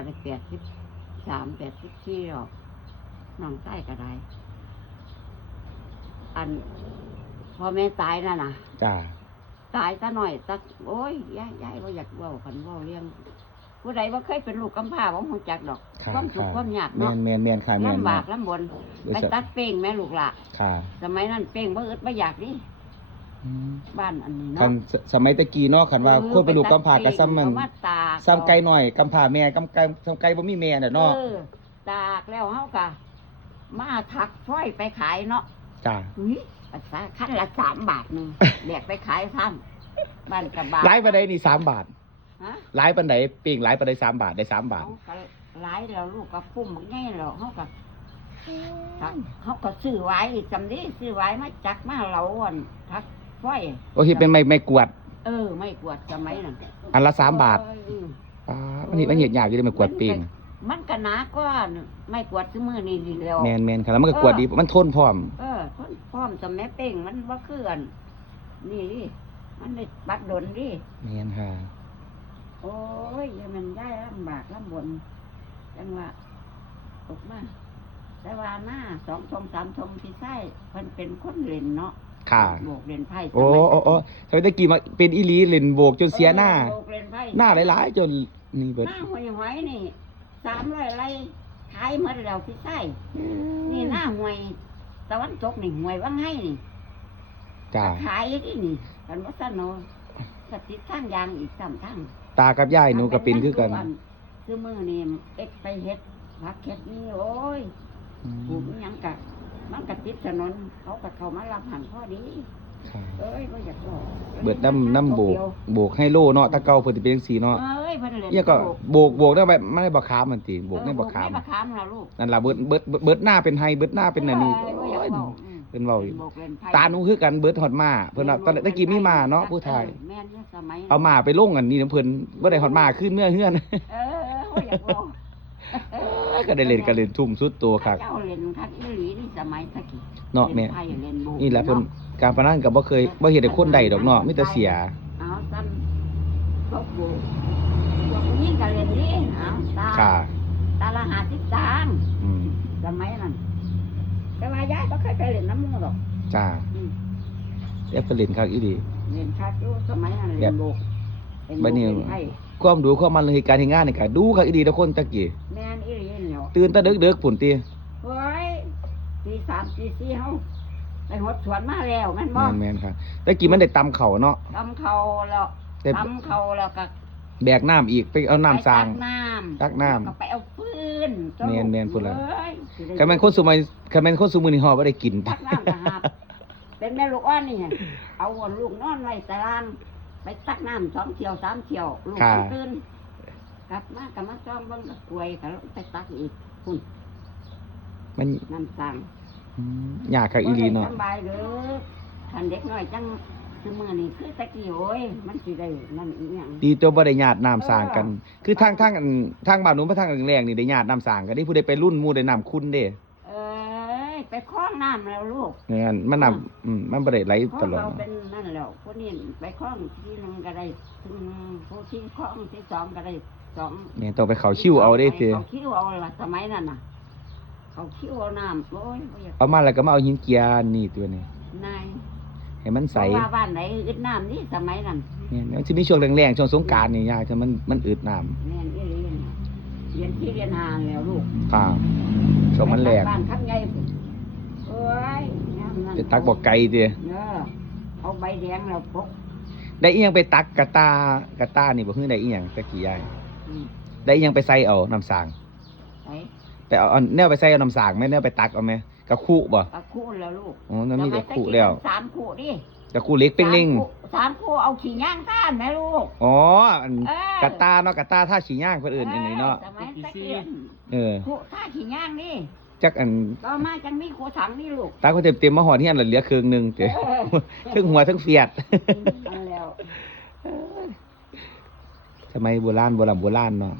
ก็ได้83 84หรอกน้องใต้ก็ได้อันพ่อแม่ตายน่ะนะจ้าตายซะหน่อยสักโอ้ยยายบ่อยากเว้ากันเว้าเรื่องผู้ใดบ่เคยเป็นลูกกำพร้าบ่ฮู้จักดอกความสุขความยากเนาะแม่นค่ะแม่นลำบากลำบนไปตัดเป้งแม่ลูกหล่ะค่ะสมัยนั้นเป้งบ่อึดบ่อยากนี่บ้านอันนี้คันเนาะสมัยตะกี้เนาะคันว่าคนเป็นลูกกำพร้าก็ซ้ำมันซ้ำไก่น้อยกำพร้าแม่ซ้ำไก่บ่มีแม่น่ะเนาะตากแล้วเฮาก็มาถักฝ้อยไปขายเนาะจ้าอุ้ยภาษาคันละ3 บาทนึงแบกไปขายซ้ำบ้านกระบะหลายปานใดนี่3 บาทฮะหลายปานใดปิ้งหลายปานใด3 บาทได้3 บาทหลายแล้วลูกก็ปุ้มบักใหญ่แล้วเฮาก็ซื้อไว้จำนี้ซื้อไว้มาจักมาเหลาอันทักฝ้อย โอ้ที่เป็นไม้กวาดไม่กวดสมัยนั้นอันละ3 บาทมันเฮ็ดยากอยู่ได้ไม้กวาดปิ้งมันก็หนาก้อนไม่กวดซุมื้อนี้ดีแล้วแม่นๆครับแล้วมันก็กวาดดีมันทนพร้อมทนพร้อมสมัยเป้งมันบ่คืออันนี่ดิมันได้บัดดนดิแม่นค่ะโอ้ยมันได้ลำบากลำบนจังว่าตกมาแต่ว่าหน้า2 ทง 3 ทงที่ใช้เพิ่นเป็นคนเล่นเนาะค่ะโบกเล่นไพ่โอ้สมัยตะกี้มาเป็นอีหลีเล่นโบกจนเสียหน้าหน้าหลายๆจนนี่เบิดหน้าหวยนี่300ไร่ขายหมดแล้วที่ใช้นี่หน้าหวยตะวันตกนี่หวยวังให้นี่จ้าขายที่นี่กันว่าซั่นเนาะสติทางยางอีก3 ทางตากับยายหนูก็เป็นคือกันคือมื้อนี้ไปเฮ็ดผักเฮ็ดนี่โอ้ยปลูกหยังกะมันก็ติดถนนเขาก็เข้ามารับหันพอดีบ่อยากบอกเบิดน้ำโบกให้โลเนาะตะเก่าเพิ่นสิเป็นจังซี่เนาะเพิ่นเล่นเนี่ยก็โบกได้ไปมันได้บักขามมันติโบกได้บักขามล่ะลูกนั่นล่ะเบิดหน้าเป็นไฮเบิดหน้าเป็นอันนี้เพิ่นเว้าอยู่ตาหนูคือกันเบิดฮอดม้าเพิ่นตอนตะกี้มีม้าเนาะผู้ชายแม่นสมัยเอาม้าไปลงอันนี้นำเพิ่นบ่ได้ฮอดม้าขึ้นเฮือนบ่อยากบอกก็ได้เล่นทุ่มสุดตัวครับเจ้าเล่นคักอีหลีนี่สมัยตะกี้เนาะแม่นี่แหละเพิ่นการพนันก็บ่เคยบ่เฮ็ดให้คนใดดอกเนาะมีแต่เสียเอาซั่นเขาปลูกพวกนี้ก็เล่นนี่เอาตาละ50 ตังค์สมัยนั้นแต่ว่ายายบ่เคยไปเล่นน้ำมือหรอกจ้าเพิ่นเล่นคักอีหลีเล่นคักอยู่สมัยนั้นเล่นโบกบัดนี้ความดูความมันเลยการเฮ็ดงานนี่ก็ดูคักอีหลีทุกคนตะกี้แม่นอีหลีแล้วตื่นแต่ดึกๆพุ่นติโอ้ยตี3ตี4เฮาไปหดสวนมาแล้วแม่นบ่แม่นครับตะกี้มันได้ตำข้าวเนาะตำข้าวแล้วก็แบกน้ำอีกไปเอาน้ำสร้างตักน้ำก็ไปเอาฟืนแม่นพุ่นล่ะคันแม่นคนซุมื้อนี่ฮอดบ่ได้กินตักน้ำก็หาบเป็นแม่ลูกอ่อนนี่เอาลูกนอนไว้ตารางไปตักน้ำ2 เที่ยว 3 เที่ยวลูกตื่นกลับมาก็มาซ่อมเบิ่งกล้วยก็ไปตักอีกพุ่นมันน้ำสร้างยากคักอีหลีเนาะสบายเด้อคันเด็กน้อยจังคือมื้อนี้คือตะกี้โอ้ยมันสิได้นั่นอีหยังดีตัวบ่ได้ญาติน้ำสร้างกันคือทางบ้านหนูไปทางแรงนี่ได้ญาติน้ำสร้างกันนี่ผู้ใดไปรุ่นหมู่ได้น้ำคุณเด้ไปคล้องน้ำแล้วลูกงั้นมันน้ำมันบ่ได้ไหลตลอดเราเป็นนั่นแล้วผู้นี้ไปคล้องที่นึงก็ได้ผู้ที่คล้องที่2ก็ได้2เนี่ยต้องไปเข้าคิวเอาเด้ติเข้าคิวเอาล่ะสมัยนั้นน่ะเขาคิวเอาน้ำโอ้ยเอามาแล้วก็มาเอาหินเกียร์นี่ตัวนี้นายให้มันใสว่าบ้านไหนอึดน้ำนี่สมัยนั้นเนี่ยมันสิมีช่วงแรงๆช่วงสงกรานต์นี่ยายถ้ามันอึดน้ำแม่นอีหลีเรียนที่เรียนหาแล้วลูกช่วงมันแรงบ้านคันใหญ่โอ้ยจะตักบ่ไกลติเอาใบแดงแล้วพกได้อีหยังไปตักกะตานี่บ่คือได้อีหยังตะกี้ยายได้อีหยังไปใส่เอาน้ำสางไปเอาแนวไปใส่เอาน้ำสางแม่แนวไปตักเอาแม่กะคุบ่กะคุแล้วลูกนั่นมีแต่คุแล้ว3คุดิกะคุเล็กเป้งนิ่ง3คุเอาขี้ย่างท่านแม่ลูกกะตาเนาะกะตาท่าขี้ย่างเพิ่นเอิ้นอันนี้เนาะคุท่าขี้ย่างนี่จักอันต่อมาจังมีคุถังนี่ลูกตาก็เต็มมาหอดเฮียนแล้วเหลือครึ่งนึงเด้ทั้งหัวทั้งเฟียดแล้วสมัยโบราณเนาะ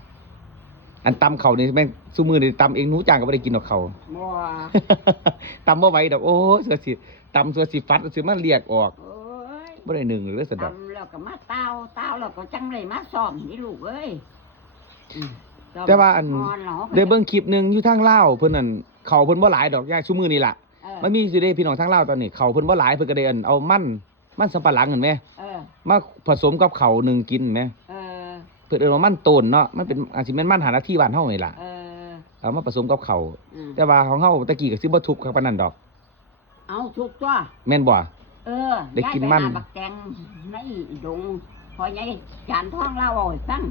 อันตำเขานี่แม่งซุมื้อนี่ตำเองหนูจ้างก็บ่ได้กินดอกเขาบ่ตำบ่ไหวดอกโอ้เสือสิตำเสือสิฟัดสิมันเรียกออกบ่ได้1เลยซะดอกตำแล้วก็มาเต้าแล้วก็จังได๋มาซ่อมนี่ลูกเอ้ย แต่ว่าอัน เรา ได้เบิ่งคลิปหนึงอยู่ทางลาวเพิ่นนั่นเขาเพิ่นบ่หลายดอกยายซุมื้อนี่ล่ะ มันมีสิเด้พี่น้องทางลาวตอนนี้เขาเพิ่นบ่หลายเพิ่นก็ได้เอามันสำปะหลังเห็นไหม มาผสมกับเขาวหนึ่งกินไหมเพิ่นเอิ้นว่ามันโตนเนาะมันเป็นอาจสิแม่นมันหาหน้าที่บ้านเฮานี่ล่ะเอามาผสมกับเขาวแต่ว่าของเฮาตะกี้ก็สิบ่ทุบคักปานนั้นดอก เอาทุกตัว แม่นบ่ ได้กินมัน ย้ายไปหาบักแตงในดงพอใหญ่จานท้องเล่าเอาให้ฟัง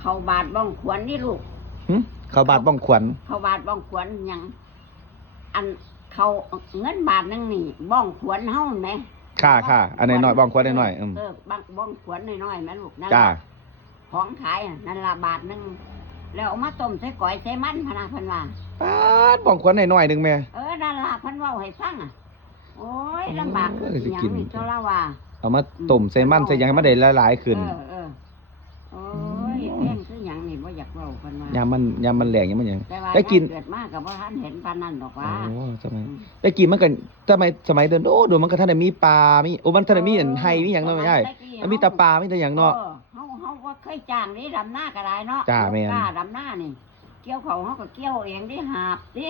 เขาบาดบ้องขวนนี่ลูก หึเขาบาดบ้องขวัญ เขาบาดบ้องขวนหยังอันเขาเงินบาทนึงนี่บ้องขวนเฮาไหม ค่ะอันน้อยๆบ้องขวัญน้อยๆบ้องขวนน้อยๆแม่ลูกนั่น จ้า ล่ะของขายนั่นละบาทนึงแล้วเอามาต้มใส่ก๋อยใส่มันพะนะเพิ่นว่า ปาดบ้องขวัญน้อยๆหนึงแม่ นั่นล่ะเพิ่นเว้าให้ฟังโอ้ยลำบากคือ สิ หยั กิน งนี่เจ้าละว่า เอามาต้มใส่มันใส่หยังให้มันได้หลายๆขึ้น โอ้ยแม่งคือหยังนี่บ่อยากเว้าเพิ่นว่าย ามมันแหลงยามมันหยัง แต่ว่า ได้กิน เกิดมาก็บ่ทันเห็นปานนั้นดอกว่า โอ้ได้กินมันก็สมัยเดินโดนมันก็ทันได้มีปลามีมันทันได้มีอันไห้มีหยังเนาะไม่ใช่มันมีแต่ปลามีแต่หยังเนาะ เฮาบ่เคยจ้างนี่ดำหน้าก็ได้เนาะ จ้าแม่น กล้าดำหน้านี่ เกี่ยวเขาเฮาก็เกี่ยวเองดิหาบดิ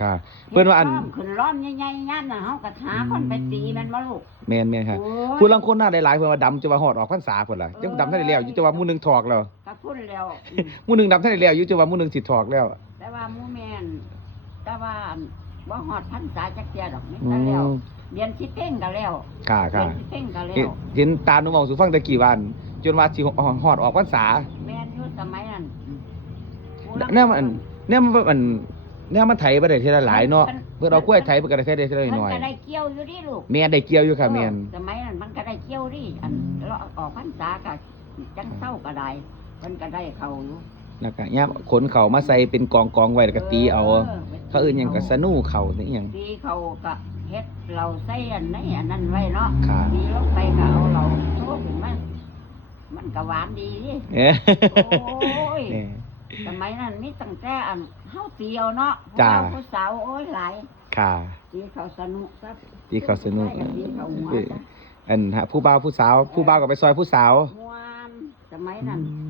ค่ะเพิ่นว่าอัน ขึ้นล้อมใหญ่ๆย่านน่ะเฮาก็หาคนไปตีมันบ่ลูก แม่นค่ะ โอ้ย ผู้ลางคนหน้าได้หลายเพิ่นว่าดำจะว่าฮอดออกพรรษาพุ่นล่ะจังดำทันได้แล้วอยู่จะว่าหมู่หนึงถอกแล้ว ก็พูดแล้ว หมู่หนึงดำทันได้แล้วอยู่จะว่าหมู่หนึงสิถอกแล้ว แต่ว่าหมู่แม่นแต่ว่าบ่ฮอดพรรษาจักเที่ยดอกนี่ อื ก็แล้ว ม เรียนสิเพ่งก็แล้ว ค่ะ เรียนสิเพ่งก็แล้ว เห็นตาหนูเว้าสู่ฟังตะกี้วันจนว่าสิฮอดออกพรรษา แม่นอยู่สมัยนั้น แนวมันไถบ่ได้เท่าหลายเนาะเพิ่นเอากล้วยไถเพิ่นก็ได้แค่ได้เท่า มัน น้อย ก็ได้เกี่ยวอยู่ดิลูก แม่นได้เกี่ยวอยู่ค่ะแม่น สมัยนั้นมันก็ได้เกี่ยวดิอันเราออกพรรษาก็จังเศร้าก็ได้มันก็ได้เข้าอยู่ แล้วก็ยามขนเขามาใส่เป็นกองๆไว้แล้วก็ตีเอาเขาเอิ้นหยังก็สนูเขานี่หยัง ตีเขาก็เฮ็ดเราใส่อันไหนอันนั้นไว้เนาะ ค่ะ ตีลงไปก็เอาเราโชว์ขึ้นมามันก็หวานดีดิ เอ๊ะ โอ้ย นี่ สมัยนั้นมีตั้งแต่อันเฮาเตียวเนาะ จ้า ผู้สาวโอ้ยหลาย ค่ะ ตีเขาสนุกครับ ตีเขาสนุก ตีเขาหัวจ้ะ อันฮะผู้บ่าวผู้สาวผู้บ่าวก็ไปซอยผู้สาว ม่วนสมัยนั้น อืม